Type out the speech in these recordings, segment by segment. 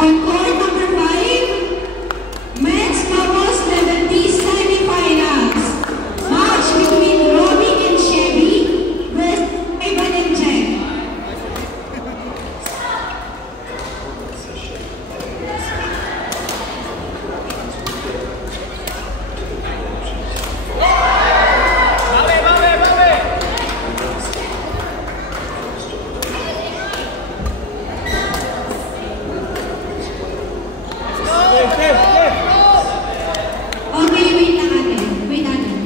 On court number 5, men's doubles level D semi-finals. Match between Robbie and Chevy with Ivan and Jen. Okay, wait lang natin. Wait natin.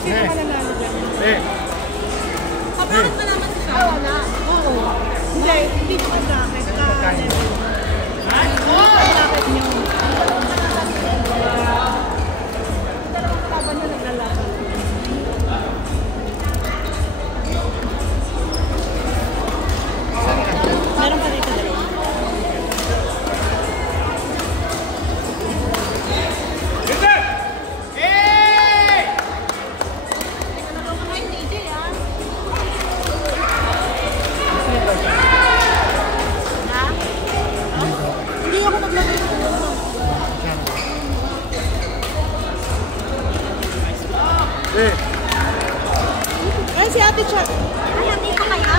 Sino mananalo dyan? Bakit malaman siya? Wala. Oo. Hindi ko bracket. Bracket nyo. Dalawang kalaban nyo naglalaban. Meron pa dito dalawa. Hindi ako naglagay ng ay, si Ate Chat. Ay, nandito kayo?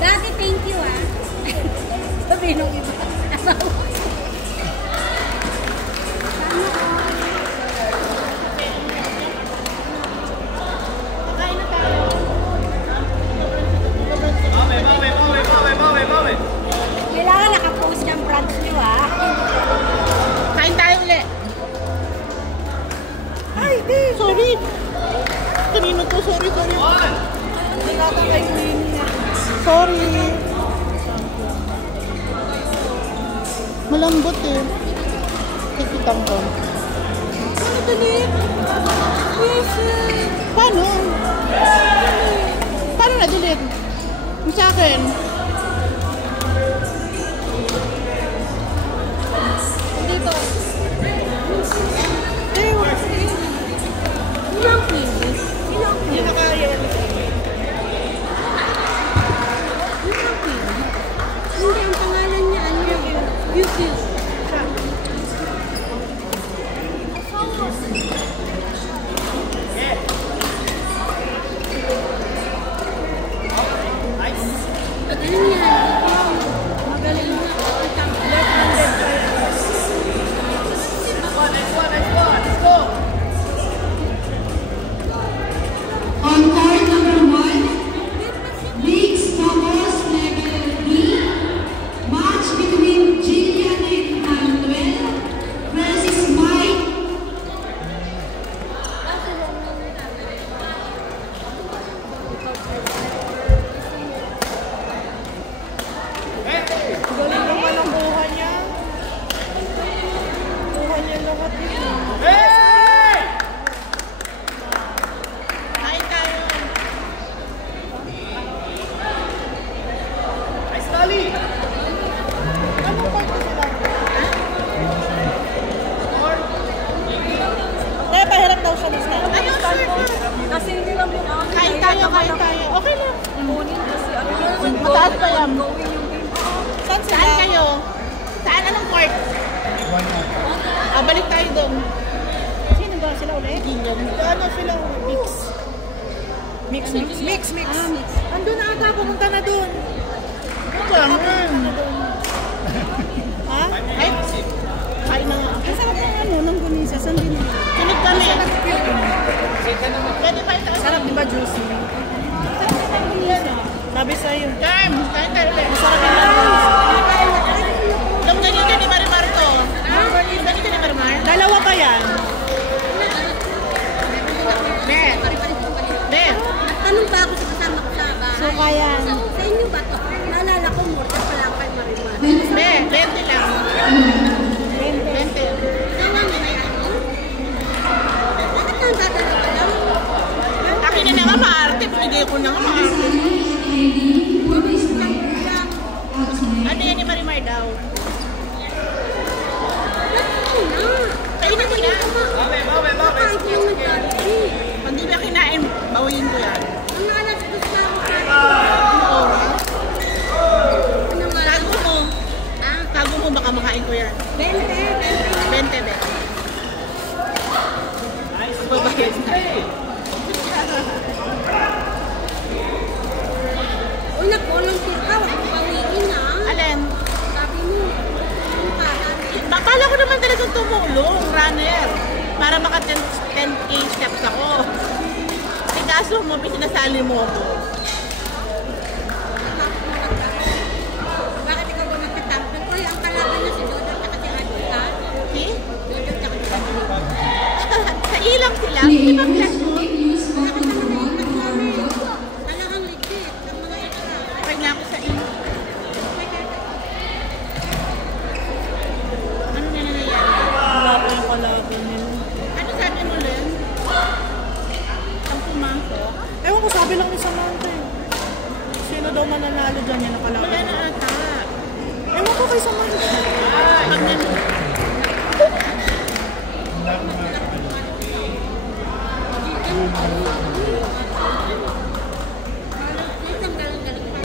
Daddy, thank you ah. Sabi nung iba. Kain na tayo. Kailangan nakapost ng brands nyo ah. Kain tayo ulit. Ay, di. Sorry. Kanino to? Sorry. Nakakakay ko yun niya. Sorry. Malambot eh. Kikitang ko. Ano dali? Yes. Paano? Paano na-delete? Yung sa akin. Dito. Ilang kinis? Hindi na kaya. Hindi, ang pangalan niya, ano yun? Beauty. Ano yan? Magaling na. Left-handed pa yan. On card number 1, Mixed Doubles Level B, match between Jillian and Manuel versus Mike. Galing naman ang buha niya. Buha niya lahat yun. Kain tayo. Anong part na sila? Kaya pahiram daw siya ng snack. Ano, sure. Kasi hindi lang mo ako. Kain tayo. Okay lang. Kunin kasi ano naman. Mataas pa yan. Going yung game. Saan sila? Saan kayo? Saan? Anong court? Balik tayo doon. Sino ba sila ulit? Ano sila ulit? Mix. Mix. Andun na ata, pumunta na doon. Ha? Ay? Kain na nga. Ang sarap ng ano, ng gunisa. Saan din? Sunod kami. Pwede pa ito. Sarap, di ba juicy? Sabi sa'yo. Jam! Kain tayo ulit. Masarap yung gunisa. Yung ganito ni Marimar to. Yung ganito ni Marimar. Dalawa pa yan. Be. Tanong ba ako sa kasama ko sa bahay? So, kaya. Sa inyo ba to? Naalala ko, murta pa lang kay Marimar. Be, 20 lang. 20. Kailan niya na yan? Bakit nang dadalo ka lang? Akin na nga maarte. Pinigay ko na nga maarte. Ano yan ni Marimar daw? Kainin mo na. Kakain ko naman dati. Pag di na kinain, bawiin ko yan. Ang alas dos na ako sa Ano oras? ano nga? Tago mo. Tago mo, baka makain ko yan. 20, be. Babayad na. Uy, nag-volunteer ka. Huwag mo pawiin na. Alin? Sabi mo, ano ka? Bakala ko naman talagang tumulong, runner. para maka 10K steps ako. Eh kaso mo, sinasali mo ako. Bakit ikaw ba nagtatampan? Uy, ang kalaban niya si Jojo at si Adita. Si? Jojo at si Adita. Sa ilang sila. Di ba Players plus mo? make use of the wrong power. Talagang legit. Ang mga ito na. Pag na ako sa iyo. Ano na nangyayari? Wala pa yung kalaban nila. Ano sabi mo, Len? Ang pumasok? Ewan ko, sabi lang ni Samantha eh. Sino daw mananalo dyan yung nakalaban? Wala na ata. Ewan ko kay Samantha. Pag nan... Isang galing-galing pa.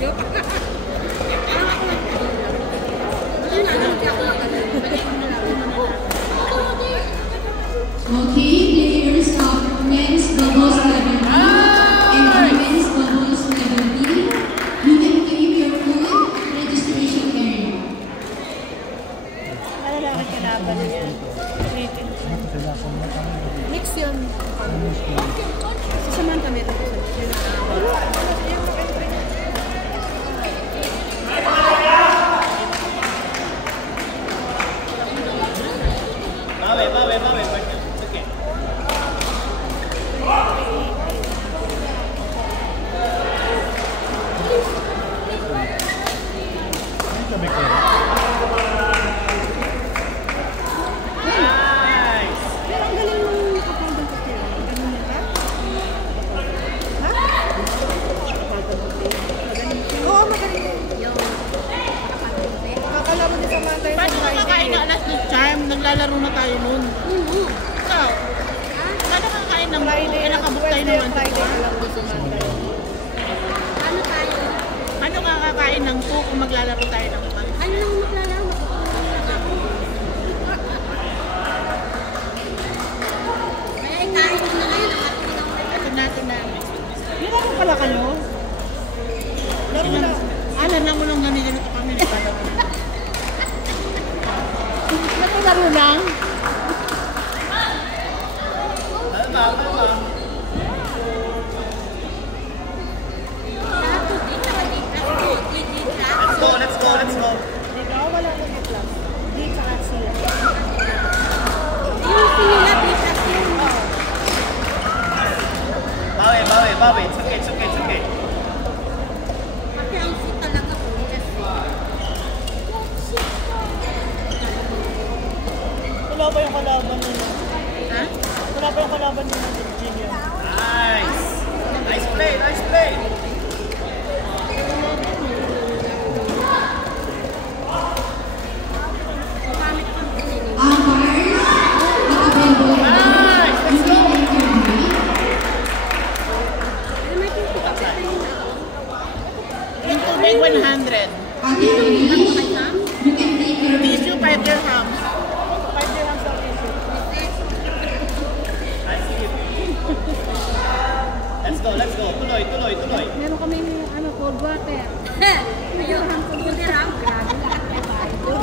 Joke. Okay, players of men's doubles level B and women's doubles level B, you can claim your own registration area. Malalaki kalaban niya. Mix yun. Si Samantha meron ko sa Bawi. Okay. Nice! Pero ang galing mong nakapagod ko siya. Ganun niya ba? Ha? Oo, magaling yun. Kakalaban ni Samantha yung Paano sa makakain ng alas ng charm? Naglalaro na tayo nun. Ikaw? Paano makakain ng Friday. nakabook tayo ng 1 Friday alam ko Samantha yun. Ano tayo? Ano makakain ng 2 kung maglalaro tayo ng 1? Ano lang maglalaro? Kaya ikain mo na ngayon ang ating ginawa. Ito natin na. Laro pala kayo? Laro na. Alam mo lang ganito kami. Naglaro lang? Let's go. Ikaw, wala ko yung class. Di tsaka sila. Yung sinila, bitas yun. Bawi. It's okay. Kasi ang sit talaga ko. Wala ba yung kalaban nila? Ha? Wala ba yung kalaban nila ng Virginia? Nice play. Umpires, available you can make your break. Yung tubig 100. At the finish, you can take your Tissue 5 dirhams. 5 dirhams ang issue. Let's go. Tuloy. Meron kami cold water. Ayun, hindi ram. Grabe lahat na tayo.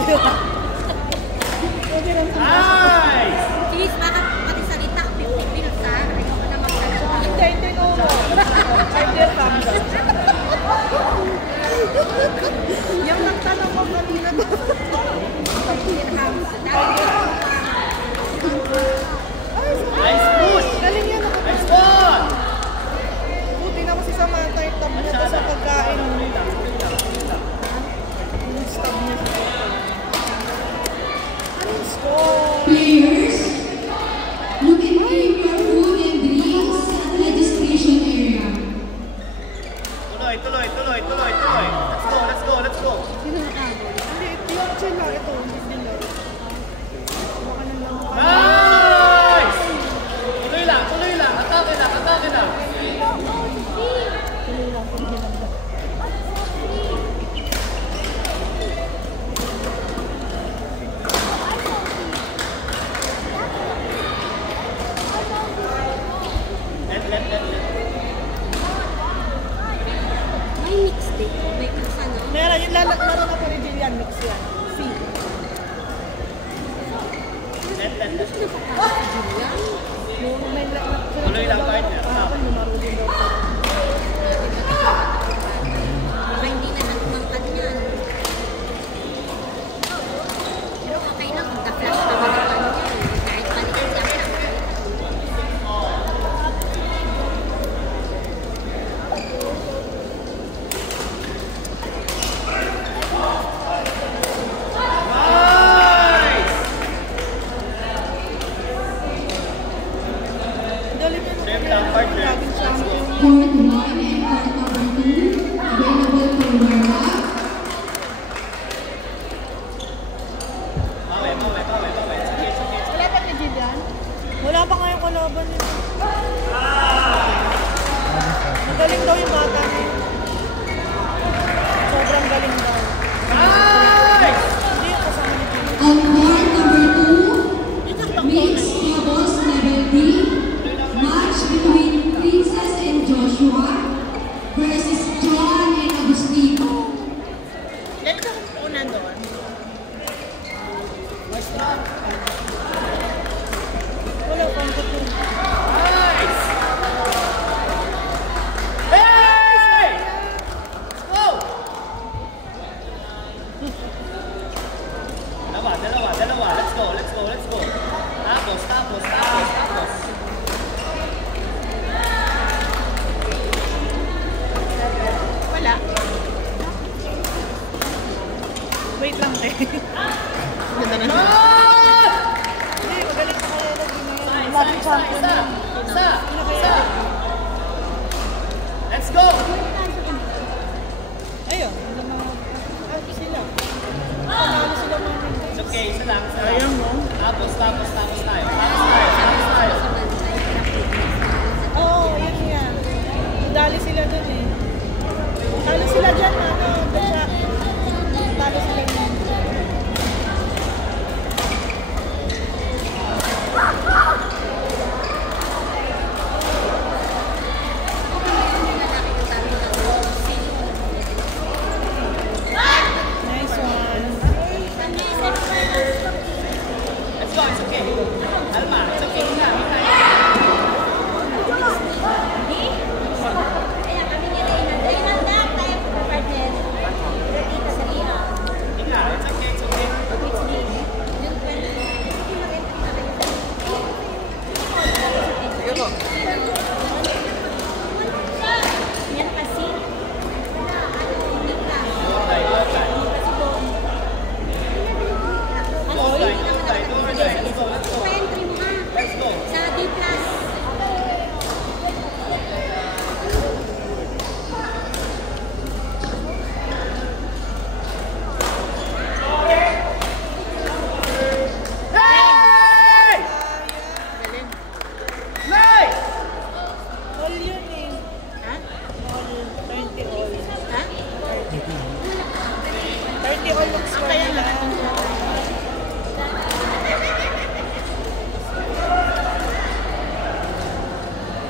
Nice! Cheese, baka pati salita, 50 minutes ha. Ayaw ko na magsalita. Hindi, no. 5 dirhams. Yung nagtanong ko kanina to. 50 dirhams. Nice push! Galing yan ako. Nice one! Buti naman si Samantha yung tab niya sa pagkain. Yung stab niya sa pagkain. Game lang, partner. Laging champion. Court 1 and court number 2 available for wear-up. Bawi. Sige. Wala pa kay Jillian? Wala pa nga yung kalaban nila. Magaling daw yung bata na yun. Sobrang galing daw. Nice! Hindi yung kasama ni Jillian. On court number 2, mixed doubles level D, match between Princess and Joshua versus John and Agustino. Ilan ka kung nandun? Wala pang kutin. Nice! Hey! Let's go! Dalawa. Let's go. Tapos. Wala. Wait lang, te. Ganda na siya. Hindi, magaling pa kaya lagi na yun. Laging champion Isa. yun. Let's go! Ayun, sila. Panalo sila mga It's okay, isa lang. Sayang, no? Tapos tayo.